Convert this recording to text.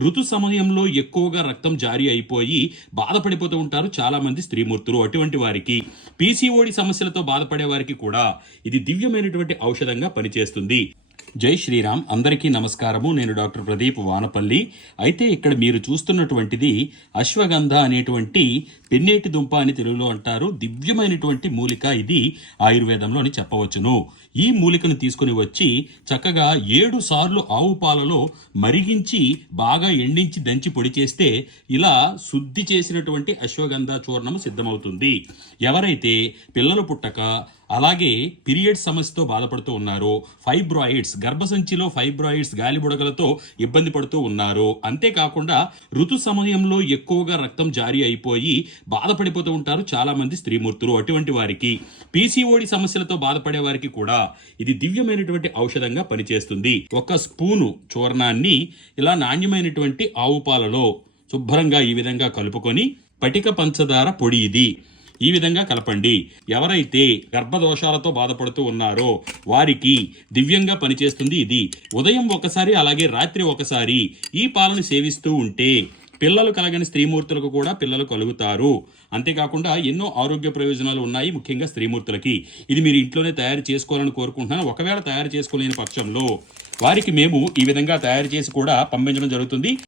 ఋతు సమయంలో ఎక్కువగా రక్తం జారీ అయిపోయి బాధపడిపోతూ ఉంటారు చాలా మంది స్త్రీమూర్తులు అటువంటి వారికి. పీసీఓడి సమస్యలతో బాధపడే వారికి కూడా ఇది దివ్యమైనటువంటి ఔషధంగా పనిచేస్తుంది. జై శ్రీరామ్. అందరికీ నమస్కారము. నేను డాక్టర్ ప్రదీప్ వానపల్లి. అయితే ఇక్కడ మీరు చూస్తున్నటువంటిది అశ్వగంధ అనేటువంటి పెన్నేటి దుంప అని తెలుగులో అంటారు. దివ్యమైనటువంటి మూలిక ఇది ఆయుర్వేదంలో అని చెప్పవచ్చును. ఈ మూలికను తీసుకుని వచ్చి చక్కగా ఏడు సార్లు ఆవు పాలలో మరిగించి బాగా ఎండించి దంచి పొడి చేస్తే ఇలా శుద్ధి చేసినటువంటి అశ్వగంధ చూర్ణము సిద్ధమవుతుంది. ఎవరైతే పిల్లలు పుట్టక అలాగే పీరియడ్ సమస్యతో బాధపడుతూ ఉన్నారు. ఫైబ్రాయిడ్స్ గర్భసంచిలో ఫైబ్రాయిడ్స్ గాలి బుడగలతో ఇబ్బంది పడుతూ ఉన్నారు. అంతేకాకుండా ఋతు సమయంలో ఎక్కువగా రక్తం జారీ అయిపోయి బాధపడిపోతూ ఉంటారు చాలామంది స్త్రీమూర్తులు అటువంటి వారికి. పీసీఓడి సమస్యలతో బాధపడే వారికి కూడా ఇది దివ్యమైనటువంటి ఔషధంగా పనిచేస్తుంది. ఒక స్పూను చూర్ణాన్ని ఇలా నాణ్యమైనటువంటి ఆవు పాలలో శుభ్రంగా ఈ విధంగా కలుపుకొని పటిక పంచదార పొడి ఇది. ఈ విధంగా కలపండి. ఎవరైతే గర్భదోషాలతో బాధపడుతూ ఉన్నారో వారికి దివ్యంగా పనిచేస్తుంది ఇది. ఉదయం ఒకసారి అలాగే రాత్రి ఒకసారి ఈ పాలను సేవిస్తూ ఉంటే పిల్లలు కలగని స్త్రీమూర్తులకు కూడా పిల్లలు కలుగుతారు. అంతేకాకుండా ఎన్నో ఆరోగ్య ప్రయోజనాలు ఉన్నాయి ముఖ్యంగా స్త్రీమూర్తులకి. ఇది మీరు ఇంట్లోనే తయారు చేసుకోవాలని కోరుకుంటున్నాను. ఒకవేళ తయారు చేసుకోలేని పక్షంలో వారికి మేము ఈ విధంగా తయారు చేసి కూడా పంపించడం జరుగుతుంది.